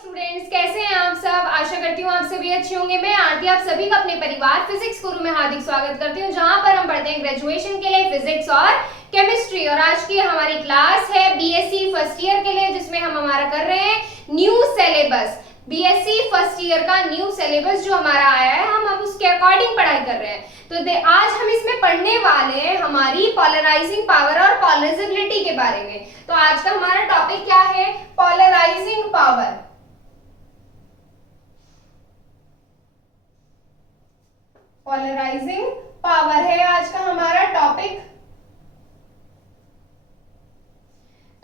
Students, कैसे हैं आप सब। आशा करती हूँ आप सभी अच्छे होंगे। मैं आरती आप सभी का अपने परिवार फिजिक्स गुरु में हार्दिक स्वागत करती हूँ, जहां पर हम पढ़ते हैं ग्रेजुएशन के लिए फिजिक्स और केमिस्ट्री। और आज की हमारी क्लास है बीएससी फर्स्ट ईयर के लिए, जिसमें हम हमारा कर रहे हैं new syllabus. BSc first year का न्यू सिलेबस जो हमारा आया है, हम उसके अकॉर्डिंग पढ़ाई कर रहे हैं। तो आज हम इसमें पढ़ने वाले हैं हमारी पोलराइजिंग पावर और पोलराइजेबिलिटी के बारे में। तो आज का हमारा टॉपिक क्या है? Polarizing power. पोलराइजिंग पावर है आज का हमारा टॉपिक।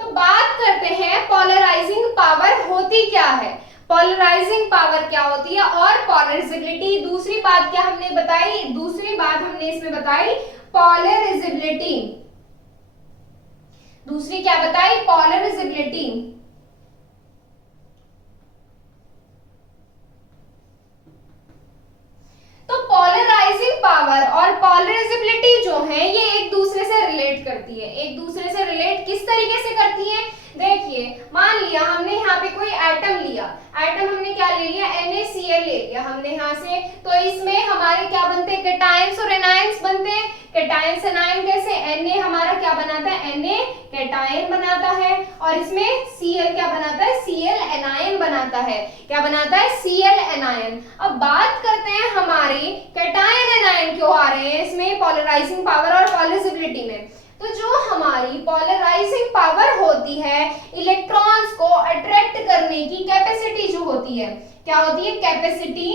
तो बात करते हैं पोलराइजिंग पावर होती क्या है, पोलराइजिंग पावर क्या होती है और पोलराइजेबिलिटी। दूसरी बात क्या हमने बताई? दूसरी बात हमने इसमें बताई पोलराइजेबिलिटी। दूसरी क्या बताई? पोलराइजेबिलिटी। तो पोलराइजिंग पावर और पोलराइजेबिलिटी जो है ये एक दूसरे से रिलेट करती है। एक दूसरे से रिलेट किस तरीके से करती है? देखिए, मान लिया हमने यहाँ पे कोई एटम लिया, एटम हमने क्या ले लिया? NaCl ले लिया हमने यहाँ से। तो इसमें हमारे क्या बनते हैं? कैटायंस और एनायंस बनते हैं। कैटायंस एनायन कैसे? Na हमारा क्या बनाता है? Na कैटायन बनाता है। और इसमें Cl क्या बनाता है? Cl एनायन बनाता है। क्या बनाता है? Cl anion. अब बात करते हैं हमारे कैटायन एनायन क्यों आ रहे हैं इसमें पोलराइजिंग पावर और पोलराइजेबिलिटी में। तो जो हमारी पोलराइजिंग पावर होती है, इलेक्ट्रॉन्स को अट्रैक्ट करने की कैपेसिटी जो होती है, क्या होती है? Capacity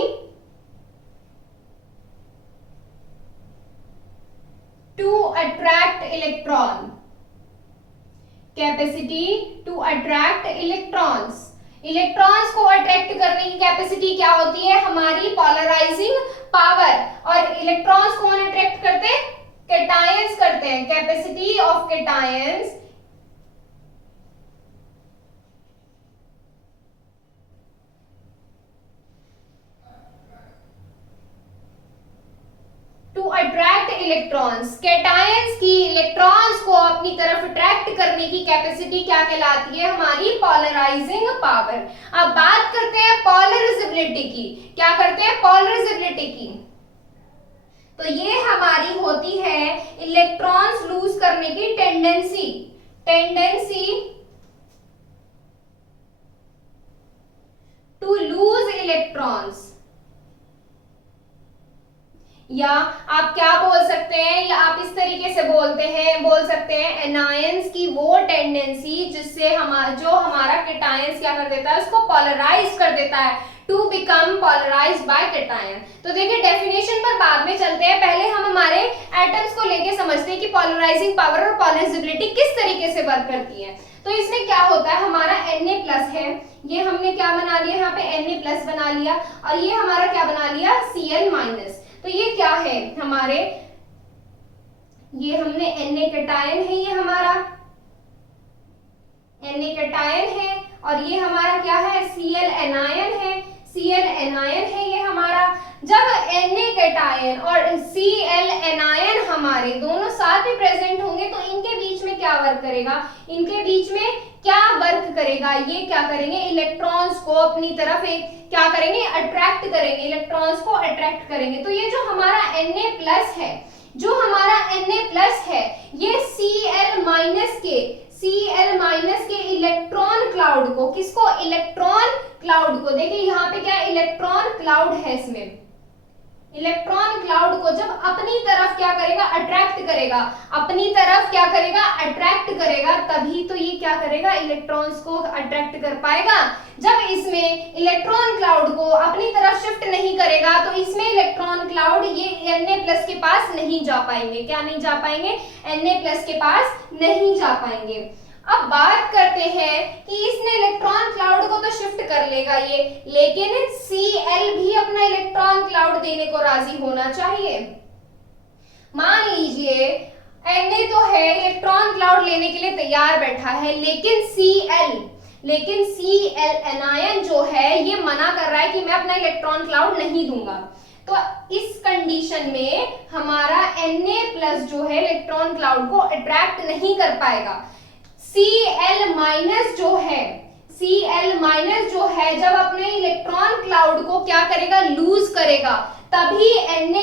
to attract electron. Capacity to attract electrons. Electrons को अट्रैक्ट करने की कैपेसिटी क्या होती है? हमारी पोलराइजिंग पावर। और इलेक्ट्रॉन्स कौन अट्रैक्ट करते हैं? कैटायंस करते हैं। Capacity of cations to attract electrons. Cations की इलेक्ट्रॉन्स को अपनी तरफ अट्रैक्ट करने की कैपेसिटी क्या कहलाती है? हमारी पोलराइजिंग पावर। अब बात करते हैं पोलराइजेबिलिटी की। क्या करते हैं? पोलराइजेबिलिटी की। तो ये हमारी होती है इलेक्ट्रॉन्स लूज करने की tendency. Tendency to lose electrons, या आप क्या बोल सकते हैं, या आप इस तरीके से बोल सकते हैं एनायंस की वो टेंडेंसी जिससे जो हमारा कैटायंस क्या कर देता है? उसको पोलराइज कर देता है, to become polarized by cation. तो देखिए, डेफिनेशन पर बाद में चलते हैं, पहले हम हमारे एटम्स को लेके समझते हैं कि पोलराइजिंग पावर और पोलराइजेबिलिटी किस तरीके से वर्क करती है। तो इसमें क्या होता है? हमारा Na+ है, ये हमने क्या बना लिया? यहाँ पे Na+ बना लिया, और ये हमारा क्या बना लिया? Cl-। तो ये क्या है हमारे? ये हमने Na कैटायन है, ये हमारा Na कैटायन है, और ये हमारा क्या है? Cl एनायन है। Cl एनायन है ये हमारा। जब Na कैटायन और Cl एनायन हमारे दोनों साथ में प्रेजेंट होंगे तो इनके बीच में क्या वर्क करेगा? इनके बीच में क्या वर्क करेगा? ये क्या करेंगे? इलेक्ट्रॉन्स को अपनी तरफ क्या करेंगे? अट्रैक्ट करेंगे। इलेक्ट्रॉन्स को अट्रैक्ट करेंगे। तो ये जो हमारा Na+ है, जो हमारा Na+ है, ये Cl- के इलेक्ट्रॉन क्लाउड को, किसको? इलेक्ट्रॉन क्लाउड को। देखिए यहाँ पे क्या इलेक्ट्रॉन क्लाउड है, इसमें इलेक्ट्रॉन क्लाउड को जब अपनी तरफ क्या करेगा? अट्रैक्ट करेगा। अपनी तरफ क्या करेगा? अट्रैक्ट करेगा, तभी तो ये क्या करेगा? इलेक्ट्रॉन्स को अट्रैक्ट कर पाएगा। जब इसमें इलेक्ट्रॉन क्लाउड को अपनी तरफ शिफ्ट नहीं करेगा तो इसमें इलेक्ट्रॉन क्लाउड ये Na+ के पास नहीं जा पाएंगे। क्या नहीं जा पाएंगे? Na+ के पास नहीं जा पाएंगे। अब बात करते हैं कि इसने इलेक्ट्रॉन क्लाउड को तो शिफ्ट कर लेगा ये, लेकिन Cl भी अपना इलेक्ट्रॉन क्लाउड देने को राजी होना चाहिए। मान लीजिए Na तो है, इलेक्ट्रॉन क्लाउड लेने के लिए तैयार बैठा है, लेकिन Cl एनायन जो है ये मना कर रहा है कि मैं अपना इलेक्ट्रॉन क्लाउड नहीं दूंगा। तो इस कंडीशन में हमारा Na+ जो है इलेक्ट्रॉन क्लाउड को अट्रैक्ट नहीं कर पाएगा। Cl- जो है Cl माइनस जो है जब अपने इलेक्ट्रॉन क्लाउड को क्या करेगा, लूज करेगा, तभी Na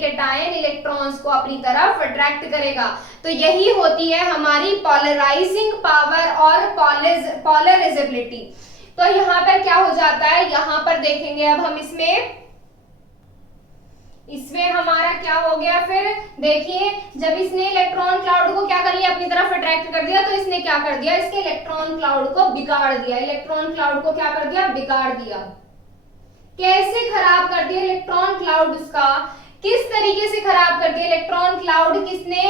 कैटायन इलेक्ट्रॉन्स को अपनी तरफ अट्रैक्ट करेगा। तो यही होती है हमारी पोलराइजिंग पावर और पोलराइजेबिलिटी। तो यहाँ पर क्या हो जाता है, यहाँ पर देखेंगे अब हम इसमें हमारा क्या हो गया, फिर देखिए जब इसने इलेक्ट्रॉन क्लाउड को क्या कर लिया, अपनी तरफ अट्रैक्ट कर दिया, तो इसने क्या कर दिया, इसके इलेक्ट्रॉन क्लाउड को बिगाड़ दिया, इलेक्ट्रॉन क्लाउड को क्या कर दिया, बिगाड़ दिया। कैसे खराब कर दिया इलेक्ट्रॉन क्लाउड, उसका किस तरीके से खराब कर दिया इलेक्ट्रॉन क्लाउड, किसने,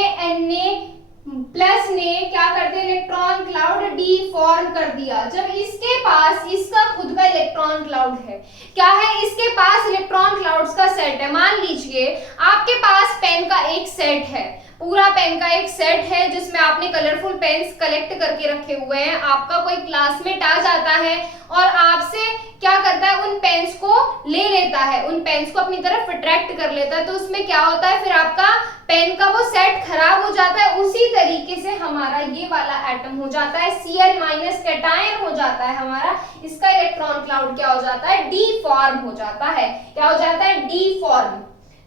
Na+ ने क्या कर दिया, इलेक्ट्रॉन क्लाउड डीफॉर्म कर दिया। जब इसके पास इसका खुद का इलेक्ट्रॉन क्लाउड है, क्या है, इसके पास इलेक्ट्रॉन क्लाउड्स का सेट है। मान लीजिए आपके पास पेन का एक सेट है, पूरा पेन का एक सेट है जिसमें आपने कलरफुल पेन्स कलेक्ट करके रखे हुए हैं। आपका कोई क्लासमेट आ जाता है और आपसे क्या करता है, उन पेन्स को ले लेता है, उन पेन्स को अपनी तरफ अट्रैक्ट कर लेता है, तो उसमें क्या होता है, फिर आपका पेन का वो सेट खराब हो जाता है। उसी तरीके से हमारा ये वाला एटम हो जाता है, Cl- कैटायन हो जाता है हमारा, इसका इलेक्ट्रॉन क्लाउड क्या हो जाता है, डीफॉर्म हो जाता है। क्या हो जाता है, डीफॉर्म।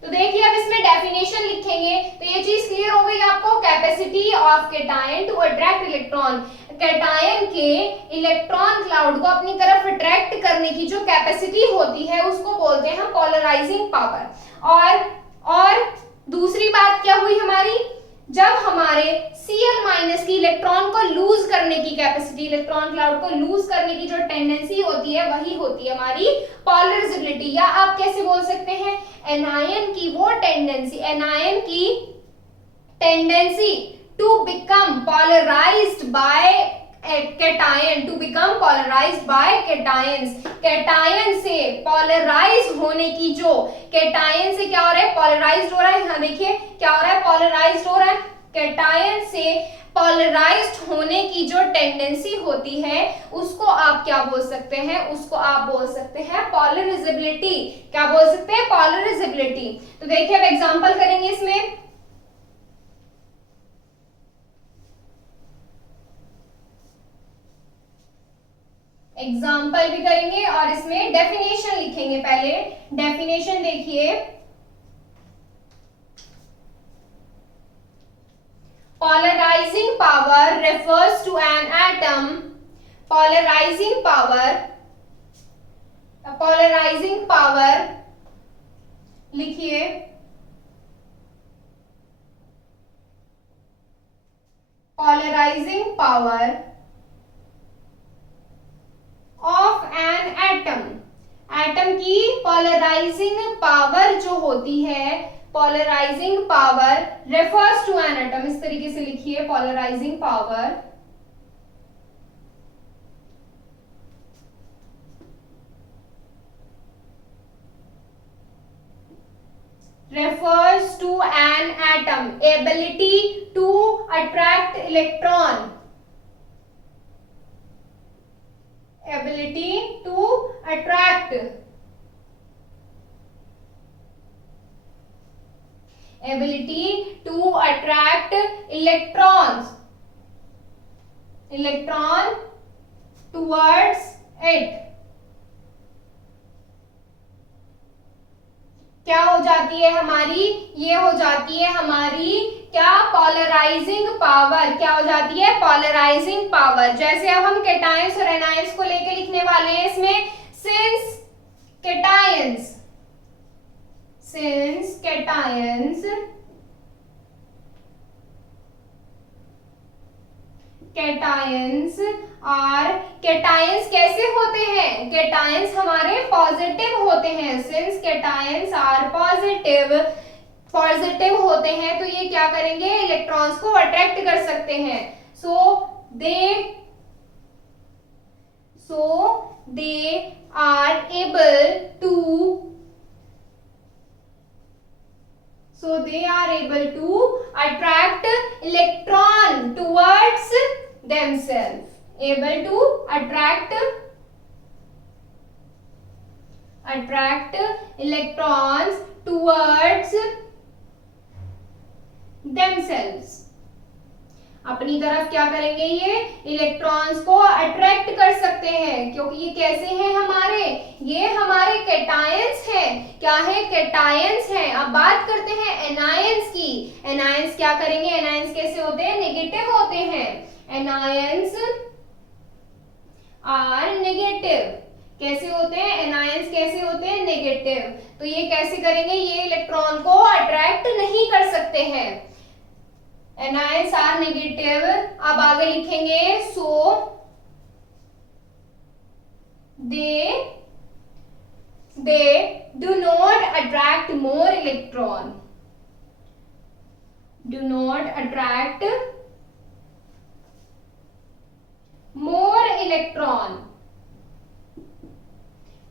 तो देखिए अब इसमें डेफिनेशन लिखेंगे तो ये चीज क्लियर हो गई आपको। Capacity of cation to attract electron, cation के इलेक्ट्रॉन क्लाउड को अपनी तरफ अट्रैक्ट करने की जो कैपेसिटी होती है उसको बोलते हैं पोलराइजिंग पावर। और दूसरी बात क्या हुई हमारी, जब हमारे Cl- की इलेक्ट्रॉन को लूज करने की कैपेसिटी, इलेक्ट्रॉन क्लाउड को लूज करने की जो टेंडेंसी होती है वही होती है हमारी पोलराइजेबिलिटी, या आप कैसे बोल सकते हैं, एनायन की वो टेंडेंसी, एनायन की tendency to become polarized by cation, to become polarized by cations, cation से पोलराइज होने की जो, कैटायन से क्या हो रहा है, पोलराइज्ड हो रहा है। यहाँ देखिए क्या हो रहा है, पोलराइज्ड हो रहा है। कैटायन से पोलराइज्ड होने की जो टेंडेंसी होती है उसको आप क्या बोल सकते हैं, उसको आप बोल सकते हैं पोलराइजेबिलिटी। क्या बोल सकते हैं, पोलराइजेबिलिटी। तो देखिए अब एग्जांपल करेंगे इसमें, एग्जाम्पल भी करेंगे और इसमें डेफिनेशन लिखेंगे। पहले डेफिनेशन देखिए, polarizing power refers to an atom, polarizing power लिखिए, polarizing power of an atom, atom की पोलराइजिंग पावर जो होती है, polarizing power refers to an atom, इस तरीके से लिखिए, polarizing power refers to an atom ability to attract electron, ability to attract, ability to attract electrons, electron towards it। क्या हो जाती है हमारी, ये हो जाती है हमारी क्या, पोलराइजिंग पावर। क्या हो जाती है, पोलराइजिंग पावर। जैसे अब हम कैटायंस और एनायंस को लेके लिखने वाले हैं इसमें, सिंस कैटायंस और कैटायंस कैसे होते हैं, कैटायंस हमारे पॉजिटिव होते हैं, सिंस कैटायंस आर पॉजिटिव होते हैं तो ये क्या करेंगे, इलेक्ट्रॉन्स को अट्रैक्ट कर सकते हैं। So they are able to attract electron towards themselves, able to attract electrons towards themselves। अपनी तरफ क्या करेंगे, ये इलेक्ट्रॉन्स को अट्रैक्ट कर सकते हैं, क्योंकि ये कैसे हैं हमारे, ये हमारे कैटायंस हैं। क्या है, कैटायंस हैं। अब बात करते हैं एनायंस की। एनायंस क्या करेंगे, एनायंस कैसे होते हैं, नेगेटिव होते हैं। Anions are negative. कैसे होते हैं एनायंस, कैसे होते हैं, नेगेटिव। तो ये कैसे करेंगे, ये इलेक्ट्रॉन को अट्रैक्ट नहीं कर सकते हैं। Anions are negative. अब आगे लिखेंगे, so they do not attract more electron, do not attract more electron.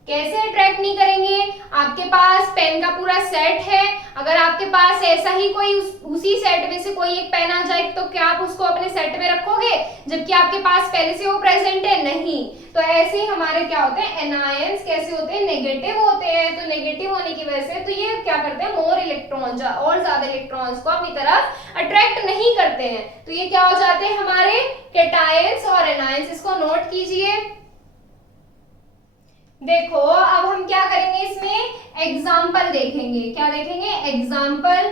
कैसे अट्रैक्ट नहीं करेंगे, आपके पास पेन का पूरा सेट है, अगर आपके पास ऐसा ही कोई उसी सेट में से कोई एक पेन आ जाए तो क्या आप उसको अपने सेट में रखोगे, जबकि आपके पास पहले से वो प्रेजेंट है, नहीं। तो ऐसे ही हमारे क्या होते हैं, एनायंस कैसे होते हैं, नेगेटिव होते हैं। तो नेगेटिव होने की वजह से तो ये क्या करते हैं, मोर इलेक्ट्रॉन और ज्यादा इलेक्ट्रॉन्स को अपनी तरफ अट्रैक्ट नहीं करते हैं। तो ये क्या हो जाते हैं हमारे कैटायंस और एनायंस। इसको नोट कीजिए। देखो अब हम क्या करेंगे, इसमें एग्जाम्पल देखेंगे। क्या देखेंगे, एग्जाम्पल।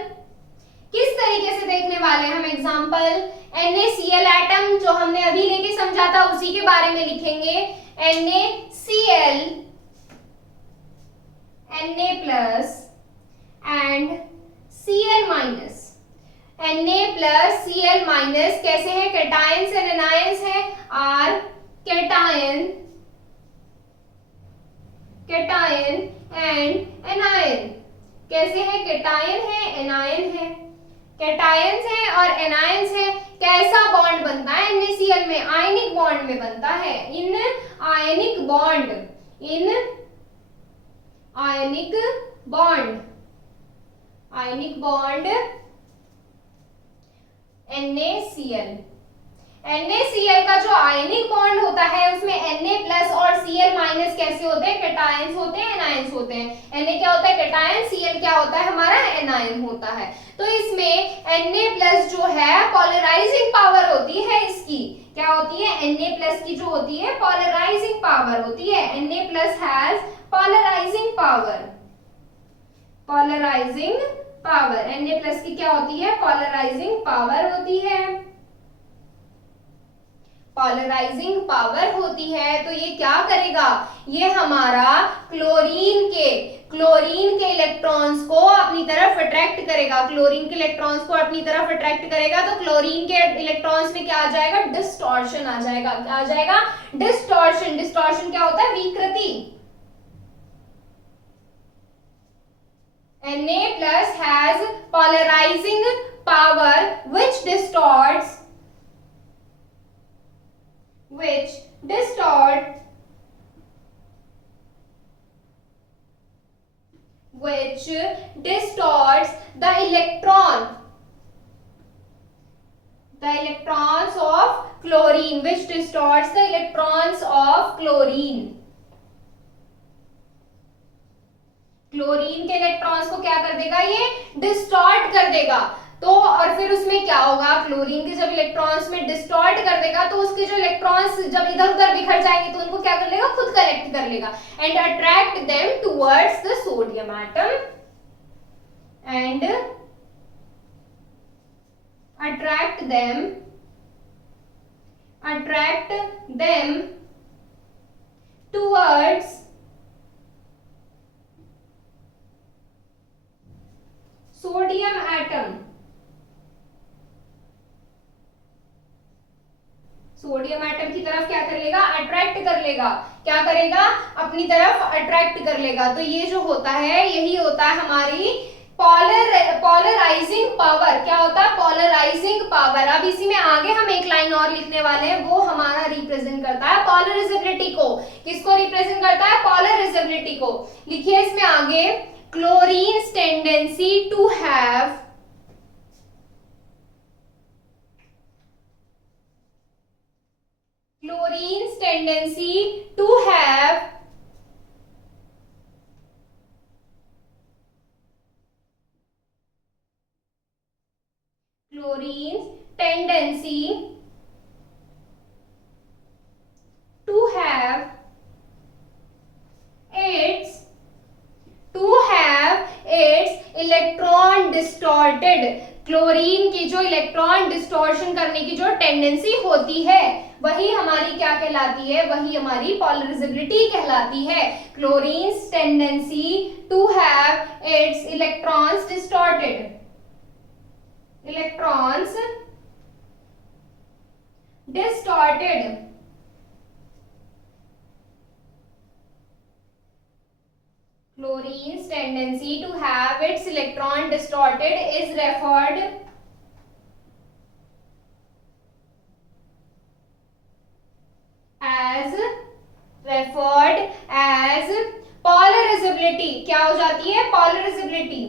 किस तरीके से देखने वाले हैं हम एग्जाम्पल, NaCl एटम जो हमने अभी लेके समझा था उसी के बारे में लिखेंगे। NaCl, Na plus and Cl minus. Na plus Cl minus कैसे है, कैटायंस एंड एनायंस है। Are cation, cation and anion. कैसे है, कैटायन है, एनायन है। कैटायंस है और एनायंस है। कैसा बॉन्ड बनता है NaCl में, आयनिक बॉन्ड में बनता है। In ionic bond, in ionic bond, ionic bond NaCl। NaCl का जो आयनिक बॉन्ड होता है उसमें Na प्लस और Cl माइनस कैसे होते हैं, कैटायंस होते हैं, एनायंस होते हैं। Na क्या होता है, कैटायन, Cl क्या होता है हमारा, एनायन होता है। तो इसमें Na प्लस जो है पॉलराइजिंग पावर होती है इसकी, क्या होती है, Na प्लस की जो होती है पॉलराइजिंग पावर होती है। Na plus has polarising power, polarising power. Na plus की क्या होती है, पॉलराइजिंग पावर होती है, पॉलराइजिंग पावर होती है। तो ये क्या करेगा, ये हमारा क्लोरीन के इलेक्ट्रॉन्स को अपनी तरफ अट्रैक्ट करेगा, क्लोरीन के इलेक्ट्रॉन्स को अपनी तरफ अट्रैक्ट करेगा। तो क्लोरीन के इलेक्ट्रॉन्स में क्या आ जाएगा, डिस्टॉर्शन आ जाएगा। क्या आ जाएगा, डिस्टॉर्शन। डिस्टॉर्शन क्या होता है, विकृति। Na plus has polarizing power which distorts the electrons of chlorine, which distorts the electrons of chlorine। Chlorine के इलेक्ट्रॉन्स को क्या कर देगा, ये डिस्टॉर्ट कर देगा। तो और फिर उसमें क्या होगा, क्लोरीन के जब इलेक्ट्रॉन्स में डिस्टॉर्ट कर देगा तो उसके जो इलेक्ट्रॉन्स जब इधर उधर बिखर जाएंगे तो उनको क्या कर लेगा, खुद कलेक्ट कर लेगा and attract them towards the sodium atom and attract them towards sodium atom. Sodium atom की तरफ क्या कर लेगा, अट्रैक्ट कर लेगा। क्या करेगा, अपनी तरफ अट्रैक्ट कर लेगा। तो ये जो होता है यही होता है हमारी पॉलराइजिंग पावर। क्या होता है, पॉलराइजिंग पावर। अब इसी में आगे हम एक लाइन और लिखने वाले हैं, वो हमारा रिप्रेजेंट करता है पॉलराइजेबिलिटी को। किसको रिप्रेजेंट करता है, पॉलराइजेबिलिटी को। लिखिए इसमें आगे, chlorine's tendency to have chlorine's tendency to have chlorine's tendency distorted, chlorine की जो इलेक्ट्रॉन डिस्टॉर्शन करने की जो टेंडेंसी होती है वही हमारी क्या कहलाती है, वही हमारी पॉलराइजेबिलिटी कहलाती है। Chlorine's tendency to have its electrons distorted, electrons distorted, chlorine's tendency to have its electron distorted is referred as polarizability। क्या हो जाती है? polarizability।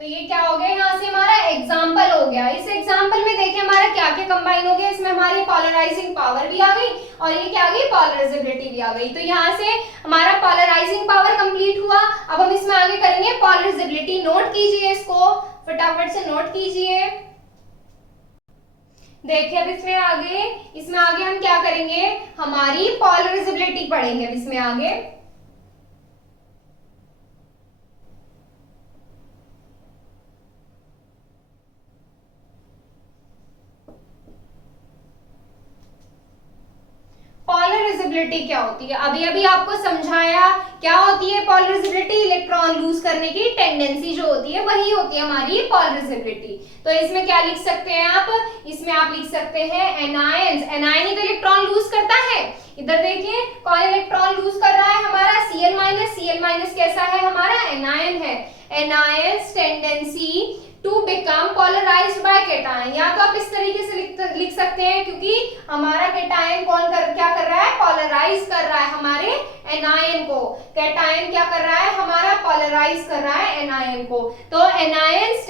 तो ये क्या हो गया, यहाँ से हमारा एग्जाम्पल हो गया। इस एग्जाम्पल में देखिए हमारा क्या क्या कंबाइन हो गया, इसमें हमारी पोलराइजिंग पावर भी आ गई और ये क्या आ गई, पोलराइजेबिलिटी भी आ गई। तो यहाँ से हमारा पोलराइजिंग पावर कंप्लीट हुआ। अब हम इसमें आगे करेंगे पोलराइजेबिलिटी। नोट कीजिए इसको, फटाफट से नोट कीजिए। देखिए अब इसमें आगे हम क्या करेंगे, हमारी पोलराइजेबिलिटी पढ़ेंगे। अब इसमें आगे पॉलराइजेबिलिटी क्या होती है, अभी अभी आपको समझाया क्या होती है पॉलराइजेबिलिटी। इलेक्ट्रॉन लूज करने की टेंडेंसी जो होती है वही होती है हमारी पॉलराइजेबिलिटी। तो इसमें क्या लिख सकते हैं आप, इसमें आप लिख सकते हैं एनायंस। एनायन ही तो इलेक्ट्रॉन लूज करता है। इधर देखिए कौन इलेक्ट्रॉन लूज कर रहा है, हमारा Cl-। Cl- कैसा है, हमारा एनायन है। Anion's tendency to become polarized by cation. या तो आप इस तरीके से लिख सकते हैं, क्योंकि हमारा केटायन क्या कर रहा है, पोलराइज कर रहा है हमारे एनायन को। केटायन क्या कर रहा है, हमारा पोलराइज कर रहा है एनायन को। तो anion's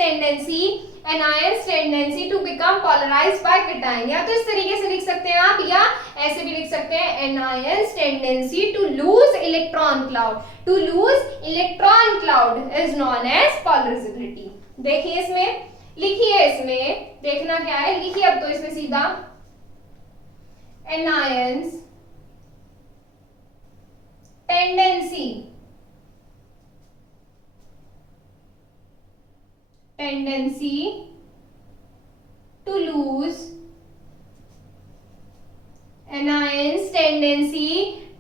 tendency to become polarized by cation, या तो इस तरीके से लिख सकते हैं आप, या ऐसे भी लिख सकते हैं anions tendency to lose electron cloud. To lose electron cloud is known as polarisability. देखिए इसमें लिखिए, इसमें देखना क्या है, लिखिए अब तो इसमें सीधा anion's tendency to lose, anion's tendency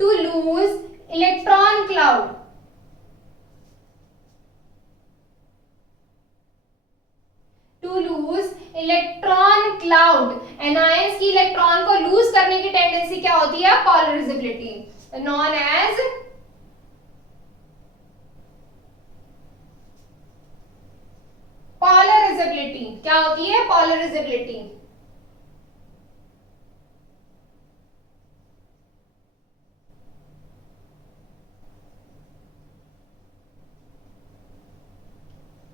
to lose electron cloud, electron cloud. Anions की इलेक्ट्रॉन को लूज करने की टेंडेंसी क्या होती है, पॉलराइजेबिलिटी, नॉन एज पॉलराइजेबिलिटी। क्या होती है, पॉलराइजेबिलिटी।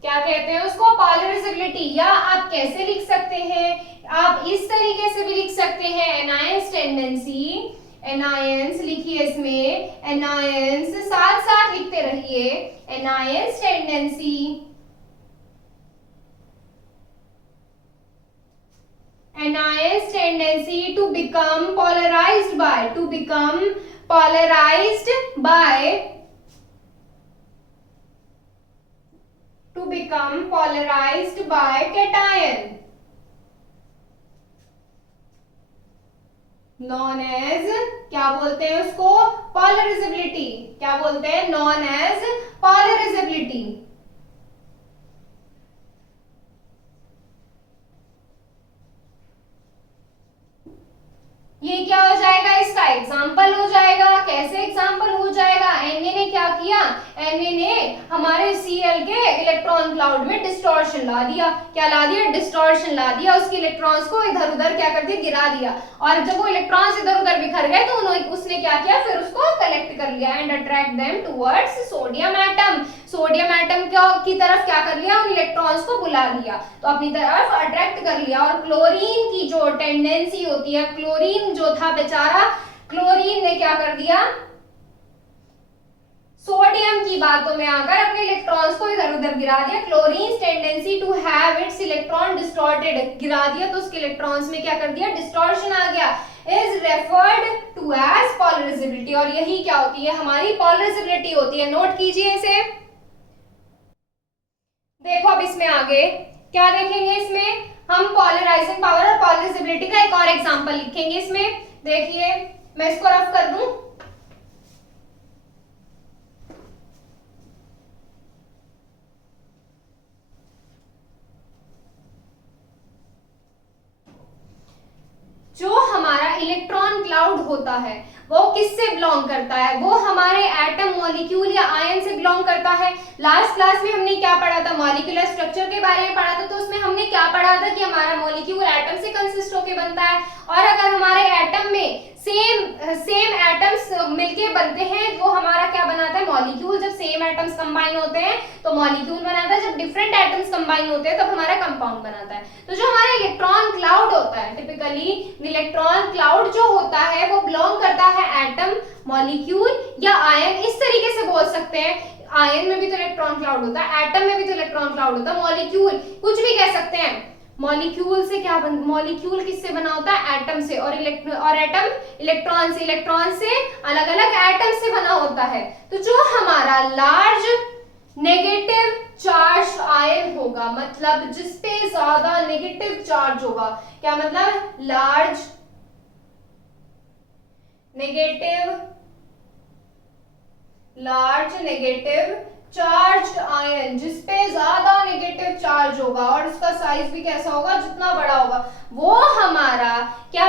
क्या कहते हैं उसको, पॉलराइजेबिलिटी। या आप कैसे लिख सकते हैं, आप इस तरीके से भी लिख सकते हैं, एनायंस टेंडेंसी। एनायंस लिखिए, इसमें एनायंस साथ साथ लिखते रहिए। एनायंस टेंडेंसी टू बिकम polarized by cation, known as, क्या बोलते हैं उसको, polarizability। क्या बोलते हैं, known as polarizability। ये क्या हो जाएगा, इसका एग्जाम्पल हो जाएगा। कैसे एग्जाम्पल हो जाएगा, Na ने क्या किया, Na ने हमारे Cl के इलेक्ट्रॉन क्लाउड में डिस्टॉर्शन ला दिया। क्या ला दिया, डिस्टॉर्शन ला दिया। उसके इलेक्ट्रॉन्स को इधर उधर क्या कर दिया, गिरा दिया। और जब वो इलेक्ट्रॉन्स इधर उधर बिखर गए तो उसने क्या किया, फिर उसको कलेक्ट कर लिया and attract them towards sodium atom. Sodium atom की तरफ क्या कर लिया, उन इलेक्ट्रॉन्स को बुला लिया, तो अपनी तरफ अट्रैक्ट कर लिया। और क्लोरीन की जो टेंडेंसी होती है, क्लोरीन जो था बेचारा, क्लोरीन ने क्या कर दिया, सोडियम की बातों में आकर अपने इलेक्ट्रॉन्स को इधर उधर गिरा दिया। Chlorine tendency to have its electron distorted, गिरा दिया तो उसके इलेक्ट्रॉन्स में क्या कर दिया, डिस्टॉर्शन आ गया, इज रेफर्ड टू एज पॉलराइजेबिलिटी। और यही क्या होती है, हमारी पॉलराइजेबिलिटी होती है। नोट कीजिए इसे। देखो अब इसमें आगे क्या देखेंगे, इसमें हम पॉलराइजिंग पावर और पॉलराइजेबिलिटी का एक और एग्जांपल लिखेंगे। इसमें देखिए मैं इसको रफ कर दूं। जो हमारा इलेक्ट्रॉन क्लाउड होता है वो किससे बिलोंग करता है, वो हमारे एटम, मॉलिक्यूल या आयन से बिलोंग करता है। लास्ट क्लास में हमने क्या पढ़ा था, मॉलिक्यूलर स्ट्रक्चर के बारे में पढ़ा था। तो उसमें हमने क्या पढ़ा था कि हमारा मॉलिक्यूल एटम से कंसिस्ट होकर बनता है, और अगर हमारे एटम में सेम एटम्स मिलके बनते हैं वो हमारा क्या बनाता है, मॉलिक्यूल। जब सेम एटम्स कंबाइन होते हैं तो मॉलिक्यूल बनाता है, जब डिफरेंट एटम्स कंबाइन होते हैं तब हमारा कंपाउंड बनाता है। तो जो हमारा इलेक्ट्रॉन क्लाउड होता है, टिपिकली इलेक्ट्रॉन क्लाउड जो होता है वो बिलोंग करता है एटम, मॉलिक्यूल या आयन। इस तरीके से बोल सकते हैं, आयन में भी तो इलेक्ट्रॉन क्लाउड होता है, एटम में भी तो इलेक्ट्रॉन क्लाउड होता है, मॉलिक्यूल कुछ भी कह सकते हैं। मॉलिक्यूल से क्या मॉलिक्यूल किससे बना होता है, एटम से, और एटम इलेक्ट्रॉन से अलग अलग एटम से बना होता है। तो जो हमारा लार्ज नेगेटिव चार्ज आयन होगा, मतलब जिसपे ज्यादा नेगेटिव चार्ज होगा, क्या मतलब, लार्ज नेगेटिव चार्ज्ड आयन, जिसपे ज्यादा नेगेटिव चार्ज होगा और उसका साइज भी कैसा होगा, जितना बड़ा होगा, वो हमारा क्या,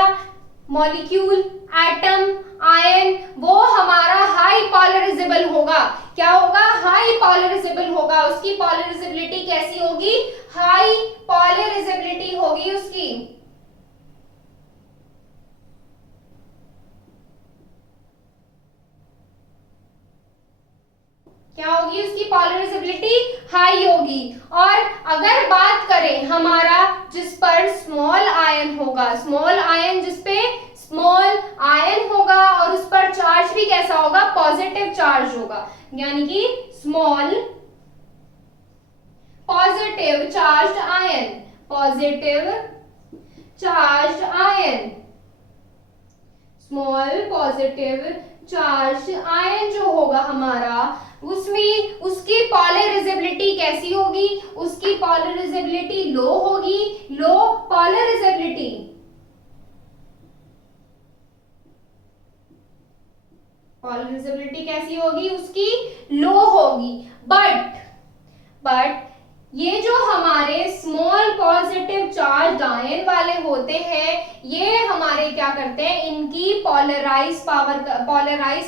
मॉलिक्यूल, एटम, आयन, वो हमारा हाई पॉलराइजेबल होगा। क्या होगा, हाई पॉलराइजेबल होगा। उसकी पॉलराइजेबिलिटी कैसी होगी, हाई पॉलराइजेबिलिटी होगी उसकी। क्या होगी, उसकी पॉलराइजेबिलिटी हाई होगी। और अगर बात करें हमारा जिस पर स्मॉल आयन होगा, स्मॉल आयन जिसपे स्मॉल आयन होगा और उस पर चार्ज भी कैसा होगा, पॉजिटिव चार्ज होगा, यानी कि small positive charged ion, positive charged ion, small positive charge ion जो होगा हमारा, उसमें उसकी पॉलराइजेबिलिटी कैसी होगी, उसकी पॉलराइजेबिलिटी लो होगी, लो पॉलराइजेबिलिटी। पॉलराइजेबिलिटी कैसी होगी, उसकी लो होगी। बट ये जो हमारे स्मॉल पॉजिटिव चार्ज आयन वाले होते हैं, ये हमारे क्या करते हैं, इनकी पॉलराइज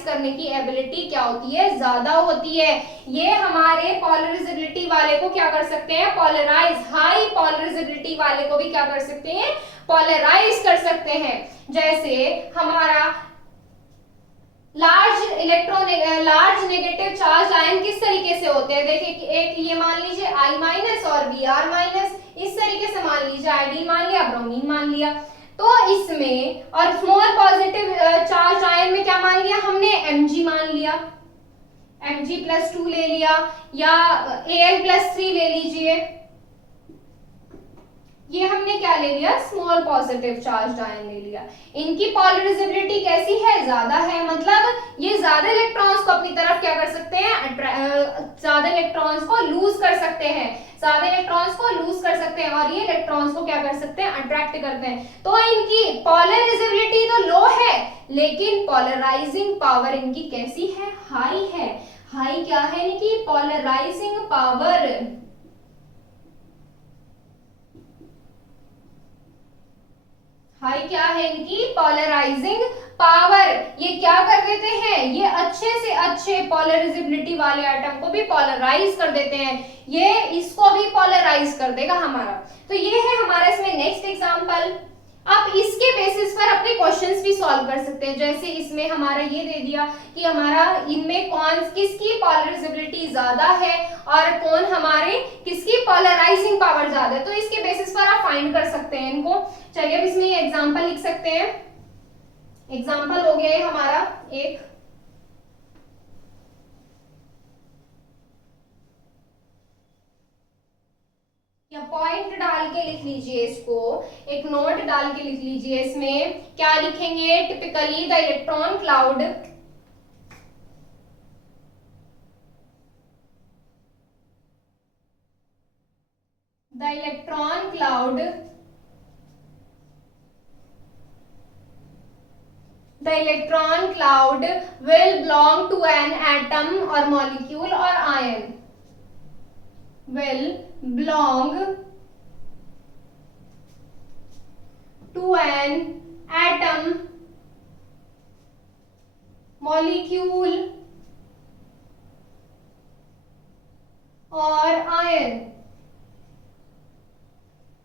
करने की एबिलिटी क्या होती है, ज्यादा होती है। ये हमारे पॉलराइजेबिलिटी वाले को क्या कर सकते हैं, पॉलराइज, हाई पॉलराइजेबिलिटी वाले को भी क्या कर सकते हैं, पॉलराइज कर सकते हैं। जैसे हमारा लार्ज नेगेटिव चार्ज आयन किस तरीके से होते हैं, देखिए कि एक ये मान लीजिए I माइनस और Br माइनस, इस तरीके से मान लीजिए आयोडीन मान लिया, ब्रोमीन मान लिया। तो इसमें और स्मॉल पॉजिटिव चार्ज आयन में क्या मान लिया हमने, Mg मान लिया, Mg+2 ले लिया, या Al+3 ले लीजिए। ये हमने क्या ले लिया, स्मॉल पॉजिटिव चार्ज आयन ले लिया। इनकी पॉलराइजेबिलिटी कैसी है, ज्यादा है, मतलब ये ज्यादा इलेक्ट्रॉन्स को अपनी तरफ क्या कर सकते हैं, ज्यादा इलेक्ट्रॉन्स को लूज कर सकते हैं, ज्यादा इलेक्ट्रॉन्स को लूज कर सकते हैं, और ये इलेक्ट्रॉन्स को क्या कर सकते हैं, अट्रैक्ट करते हैं। तो इनकी पॉलराइजेबिलिटी तो लो है, लेकिन पॉलराइजिंग पावर इनकी कैसी है, हाई है। हाई क्या है इनकी, पॉलराइजिंग पावर। हाई क्या है इनकी, पॉलराइजिंग पावर। ये क्या कर देते हैं, ये अच्छे से अच्छे पॉलराइजेबिलिटी वाले एटम को भी पॉलराइज कर देते हैं, ये इसको भी पॉलराइज कर देगा हमारा। तो ये है हमारा इसमें नेक्स्ट एग्जांपल। अब इसके बेसिस पर अपने क्वेश्चंस भी सॉल्व कर सकते हैं। जैसे इसमें हमारा ये दे दिया कि हमारा इनमें कौन किसकी पॉलराइजेबिलिटी ज्यादा है और कौन हमारे किसकी पॉलराइजिंग पावर ज्यादा है, तो इसके बेसिस पर आप फाइंड कर सकते हैं इनको। चलिए अब इसमें ये एग्जांपल लिख सकते हैं। एग्जांपल हो गया हमारा एक, या पॉइंट डाल के लिख लीजिए, इसको एक नोट डाल के लिख लीजिए। इसमें क्या लिखेंगे? Typically the electron cloud the electron cloud will belong to an atom or molecule or ion, will belong to an atom, molecule or ion,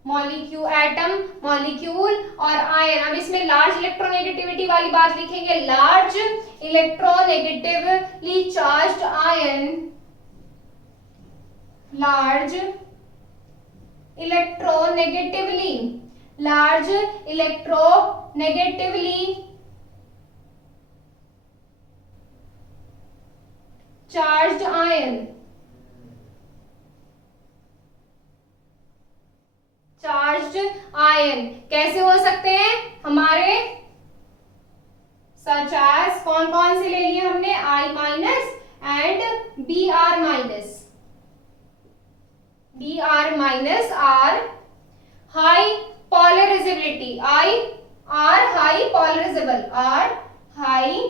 molecule, atom, molecule और आयन। अब इसमें लार्ज इलेक्ट्रोनेगेटिविटी वाली बात लिखेंगे, large electronegatively charged ion, large electronegatively, large electronegatively charged ion, charged ion कैसे हो सकते हैं हमारे? सच एज, कौन कौन से ले लिए हमने? I minus and Br minus. Br minus are high polarizability, I are high polarizable, are high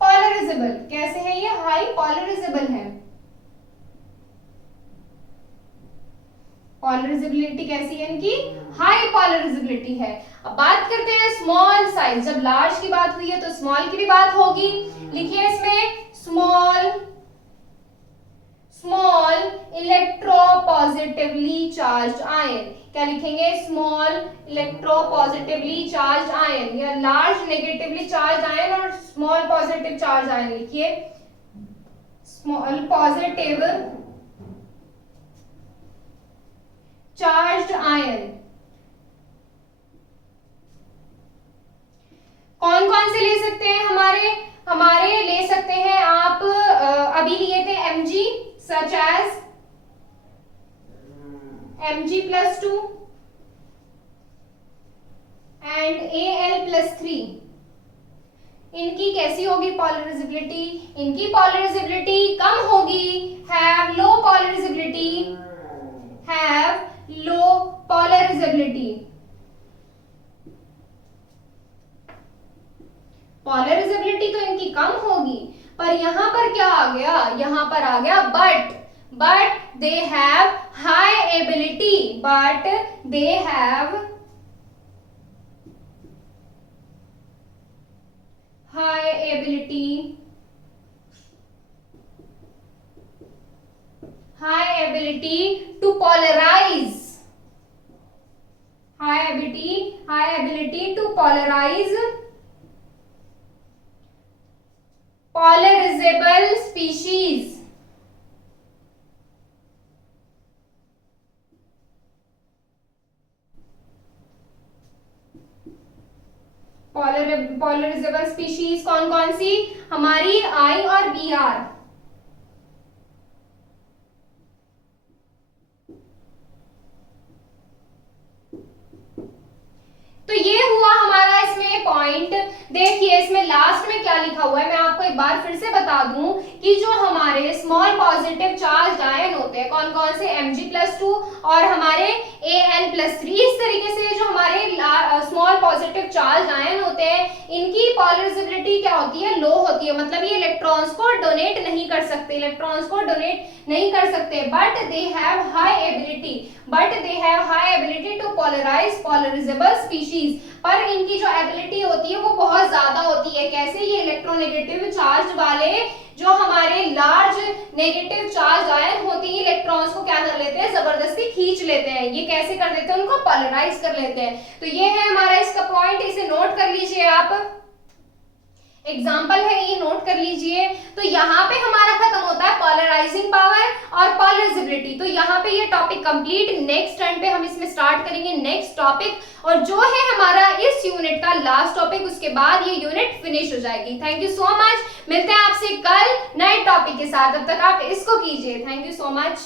polarizable. कैसे है ये? हाई पोलराइजेबल है। पॉलराइजेबिलिटी कैसी है इनकी? हाई पॉलराइजेबिलिटी है। अब बात करते हैं स्मॉल साइज। जब लार्ज की बात हुई है तो स्मॉल की भी बात होगी। लिखिए इसमें स्मॉल, स्मॉल इलेक्ट्रोपॉजिटिवली चार्ज्ड आयन। क्या लिखेंगे? स्मॉल इलेक्ट्रोपॉजिटिवली चार्ज्ड आयन, या लार्ज नेगेटिवली चार्ज्ड आयन और स्मॉल पॉजिटिव चार्ज आयन। लिखिए स्मॉल पॉजिटिव चार्ज्ड आयन। कौन कौन से ले सकते हैं हमारे ले सकते हैं आप, अभी लिए थे Mg, such as Mg+2 and Al+3। इनकी कैसी होगी पॉलराइजेबिलिटी? इनकी पॉलराइजेबिलिटी कम होगी, हैव लो पॉलराइजेबिलिटी, हैव लो पॉलराइजेबिलिटी। पॉलराइजेबिलिटी तो इनकी कम होगी, पर यहां पर क्या आ गया? यहां पर आ गया but they have high ability, but they have high ability, high ability to polarize, high ability to polarize polarizable species, polarizable species कौन कौन सी? हमारी I और Br। तो ये हुआ हमारा इसमें पॉइंट। देखिए इसमें लास्ट में क्या लिखा हुआ है, मैं आपको एक बार फिर से बता दूं कि जो हमारे स्मॉल पॉजिटिव चार्ज आयन होते हैं, कौन कौन से? Mg+2 और हमारे Al+3। इस तरीके से जो हमारे स्मॉल पॉजिटिव चार्ज आयन होते हैं, इनकी पॉलराइजेबिलिटी क्या होती है? लो होती है। मतलब ये इलेक्ट्रॉन्स को डोनेट नहीं कर सकते, इलेक्ट्रॉन्स को डोनेट नहीं कर सकते। But they have high ability to polarise polarisable species. पर इनकी जो एबिलिटी होती है वो बहुत ज्यादा होती है। कैसे? ये इलेक्ट्रोनेगेटिव चार्ज वाले जो हमारे लार्ज नेगेटिव चार्ज आयन होती है, इलेक्ट्रॉन्स को क्या कर लेते हैं? जबरदस्ती खींच लेते हैं। ये कैसे कर देते हैं? उनको पोलराइज कर लेते हैं। तो ये है हमारा इसका पॉइंट, इसे नोट कर लीजिए आप। एग्जाम्पल है, ये नोट कर लीजिए। तो यहाँ पे हमारा खत्म होता है पोलराइजिंग पावर और पोलराइजेबिलिटी। तो यहाँ पे ये टॉपिक कंप्लीट। नेक्स्ट टाइम पे हम इसमें स्टार्ट करेंगे नेक्स्ट टॉपिक, और जो है हमारा इस यूनिट का लास्ट टॉपिक। उसके बाद ये यूनिट फिनिश हो जाएगी। Thank you so much. मिलते हैं आपसे कल नए टॉपिक के साथ। तब तक आप इसको कीजिए। Thank you so much.